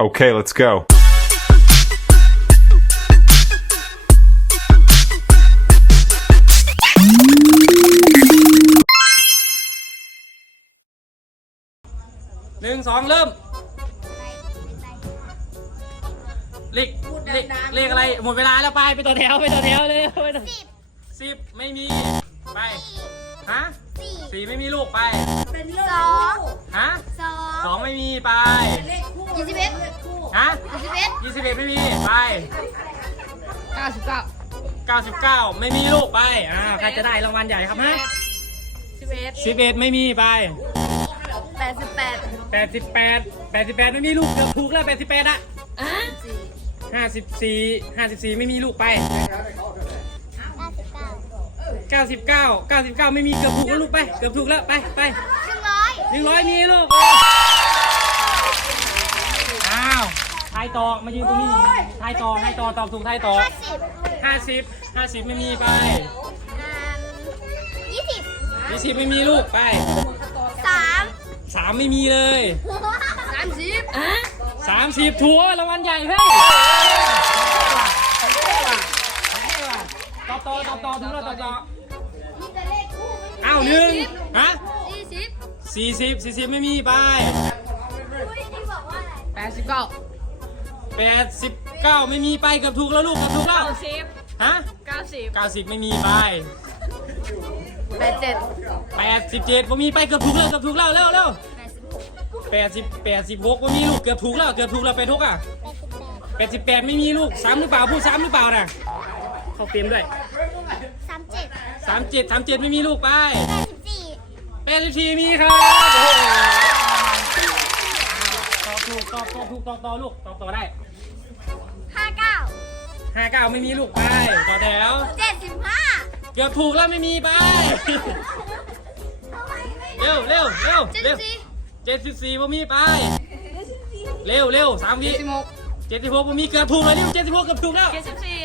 Okay, let's go. หนึ่งสองเริ่มเลขเลขเลขอะไรหมดเวลาแล้วไปไปต่อแถวไปต่อแถวเลยไปต่อสิบไม่มีไปฮะสี่ไม่มีลูกไปสองฮะสองสองไม่มีไป ยี่สิบเอ็ดฮะยี่สิบเอ็ดยี่สิบเอ็ดไม่มี ไปเก้าสิบเก้าเก้าสิบเก้าไม่มีลูกไป อ่า ใครจะได้รางวัลใหญ่ครับฮะสิบเอ็ดสิบเอ็ดไม่มีไปแปดสิบแปดแปดสิบแปดแปดสิบแปดไม่มีลูกเกือบถูกแล้วแปดสิบแปดอะสี่ห้าสิบสี่ห้าสิบสี่ไม่มีลูกไปเก้าสิบเก้าเก้าสิบเก้าเก้าสิบเก้าไม่มีเกือบถูกแล้วลูกไป เกือบถูกแล้วไปไปหนึ่งร้อยหนึ่งร้อยมีลูก อ้าวทาย ต่อมายืนตรงนี้ทายต่อทายต่อตอบถูกทายต่อห้าสิบห้าสิบห้าสิบไม่มีไปอ่ายี่สิบยี่สิบไม่มีลูกไปสามสามไม่มีเลยสามสิบสามสิบถัวรางวัลใหญ่เฮ้ยตอบต่อตอบต่อถึงแล้วตอบต่ออ้าวหนึ่งฮะสี่สิบสี่สิบสี่สิบไม่มีไปที่บอกว่าอะไรแปดสิบเก้า แปดสิบเก้าไม่มีไปเกือบถูกแล้วลูกเกือบถูกแล้ว เก้าสิบฮะเก้าสิบเก้าสิบไม่มีไปแปดเจ็ดแปดสิบเจ็ดไม่มีไปเกือบถูกแล้วเกือบถูกแล้วเร็วเร็วแปดสิบหกแปดสิบแปดสิบหกไม่มีลูกเกือบถูกแล้วเกือบถูกแล้วไปทุกอะแปดสิบแปดไม่มีลูกสามหรือเปล่าพูดสามหรือเปล่าน่ะเขาเต็มด้วยสามเจ็ดสามเจ็ดสามเจ็ดไม่มีลูกไปแปดสิบสี่แปดสิบสี่มีครับโอ้โห ตอบถูกตอบตอบถูกตอบต่อลูกตอบต่อได้ห้าเก้าห้าเก้าไม่มีลูกไปต่อแถว เจ็ดสิบห้าเกือบถูกแล้วไม่มีไป เร็วเร็วเร็วเจ็ดเร็สิวบสี่เจ็ดสิบสี่บ่มีไป เร็วเร็วสามวิเจ็ดสิบหกเจ็ดสิบหกบ่มีเกือบถูกแล้วเร็วเจ็ดสิบหกเกือบถูกแล้วเจ็ดสิบสี่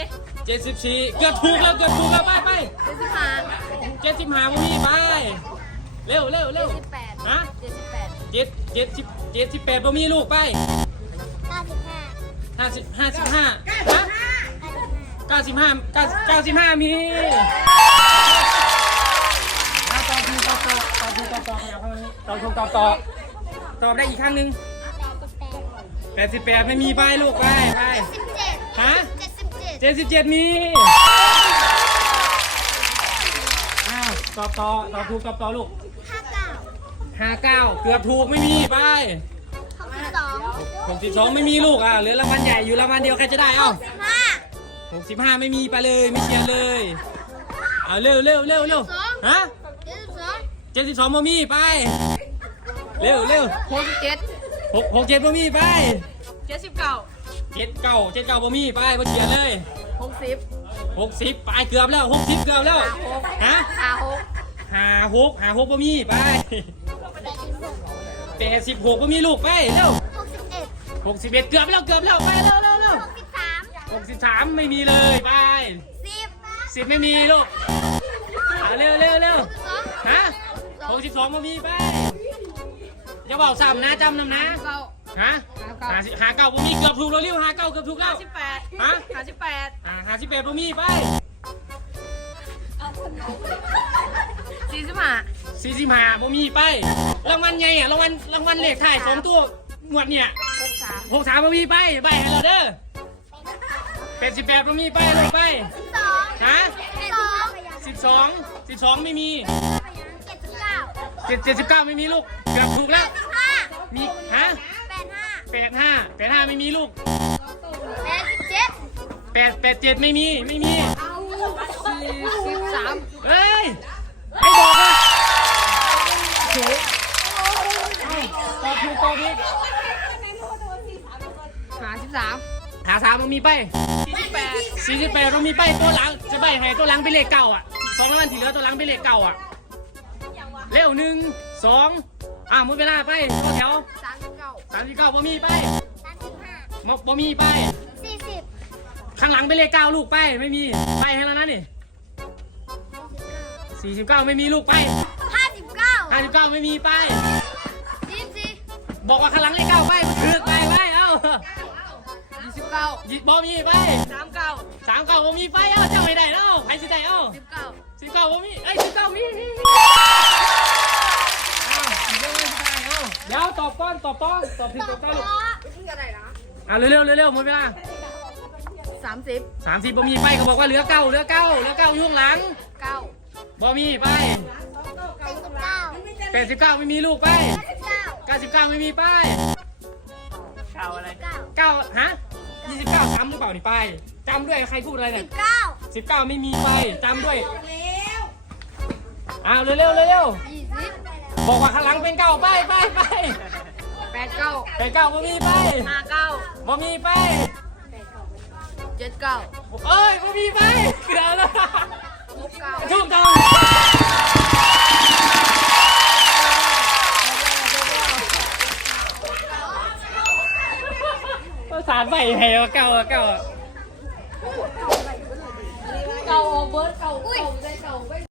เจ็ดสิบสี่เกือบถูกแล้วเกือบถูกแล้วไปไปเจ็ดสิบห้าเจ็ดสิบห้าบ่มีไป เร็วเร็วเร็วสิบแปดฮะเจ็ดสิบแปดเจ็ดเจ็ดสิบ เจ็ดสิบแปดบ่มีลูกไปเก้าสิบห้าห้าสิบห้าสิบห้าเก้าสิบห้าเก้าเก้าสิบห้ามีตอบถูกตอบต่อตอบถูกตอบต่อบตอบถูกตอบต่อตอบได้อีกครั้งหนึ่งแปดสิบแปดแปดสิบแปดไม่มีไปลูกไปไปสิบเจ็ดฮะเจ็ดสิบเจ็ดเจ็ดสิบเจ็ดมีอ้าวตอบต่อตอบถูกตอบต่อลูก ห้าเก้าห้าเก้าเกือบถูกไม่มีไปหกสิบสองหกสิบสองไม่มีลูกอะเหลือรางวัลใหญ่อยู่รางวัลเดียวใครจะได้เอ้าสิบห้าหกสิบห้าไม่มีไปเลยไม่เชียร์เลยเอาเร็วเร็วเร็วเร็วฮะเจ็ดสิบสองเจ็ดสิบสองบ่มีไป เร็วเร็วหกสิบเจ็ดหกหกเจ็ดบ่มีไปเจ็ดสิบเก้าเจ็ดเก้าเจ็ดเก้าบ่มีไปบ่เชียร์เลยหกสิบหกสิบไปเกือบแล้วหกสิบเกือบแล้วฮะห้าหกหาหกหาหกบ่มีไป แปดสิบหกแปดสิบหกบ่มีลูกไปเร็วหกสิบเอ็ดหกสิบเอ็ดเกือบแล้วเกือบแล้วไปเร็วเร็วเร็วหกสิบสามหกสิบสามไม่มีเลยไปสิบสิบไม่มีลูกเอาเร็วเร็วเร็วสองฮะหกสิบสองบ่มีไปอย่าบอกซ้ำนะจำนำนะเก้าฮะหาสิหาเก้าบ่มีเกือบถูกแล้วเร็วหาเก้าเกือบถูกแล้ห้าวสิบแปดฮะห้าสิบแปดอ่าหาสิบแปดบ่มีไปสี่สิบห้า สี่สิบห้าบ่มีไปรางวัลใหญ่อะรางวัลรางวัลเลขท้ายสองตัวหมวดเนี่ยหกสามหกสามบ่มีไปไปให้เราเด้อเป็นสิบแปดบ่มีไปลงไปสองฮะสองสิบสองสิบสองไม่มีเจ็ดสิบเก้าเจ็ดเจ็ดสิบเก้าไม่มีลูกเกือบถูกแล้วห้ามีฮะแปดห้าแปดห้าแปดห้าไม่มีลูกแปดสิบเจ็ดแปดแปดเจ็ดไม่มีไม่มี หาสามมันมีไปสี่สิบแปดสี่สิบแปดมันมีไปตัวหลังจะใบให้ตัวหลังเป็นเลขเก่าอะสองรางวัลที่เหลือตัวหลังเป็นเลขเก่าอะเร็วหนึ่งสองอ่าหมดเวลาไปตัวแถวสามสิบเก้าสามสิบเก้าบ่มีไปสามสิบห้าบ่บ่มีไปสี่สิบข้างหลังเป็นเลขเก้าลูกไปไม่มีไปให้แล้วนะนี่สี่สิบเก้าไม่มีลูกไปห้าสิบเก้าห้าสิบเก้าไม่มีไปสี่สิบสี่บอกว่าข้างหลังเลขเก้าไปมันถือไปไปเอ้าห สิบเก้ายิบอมีไปสามเก้าสามเก้าบ่มีไปเอ้าเจ้าไม่ได้เอ้าใครสิได้เอ้าสิบเก้าสิบเก้าบ่มีเอ้ยสิบเก้ามีมีมีเอ้าเดี๋ยวไม่ได้เอ้าเดี๋ยวตอบก้อนตอบก้อนตอบผิดตอบก้อนลูกอะเร็วๆเร็วๆหมดเวลาสามสิบสามสิบบ่มีไปก็บอกว่าเหลือเก้าเหลือเก้าเหลือเก้าอยู่ข้างหลังเก้าบ่มีไปเป็นสิบเก้าแปดสิบเก้าไม่มีลูกไปสิบเก้าเก้าสิบเก้าไม่มีไปเก้าอะไรเก้าเก้าฮะ รือเปล่านี่ไปจำด้วยใครพูดอะไรสิเนี่ยบเก้าสิบเก้าไม่มีไปจำด้วยอ้าวเร็วเร็วเร็วเร็วยี่สิบบอกว่าข้างหลังเป็นเก้าไปไปไปแปดเก้าเป็นเก้าบ่มีไปห้าเก้าบ่มีไปเจ็ดเก้าเอ้ยบ่มีไปเกือบแล้วหกเก้าถูกต้องาดใบให้เก่าเก่าเก่าเบิร์ดเก่าอุ้ย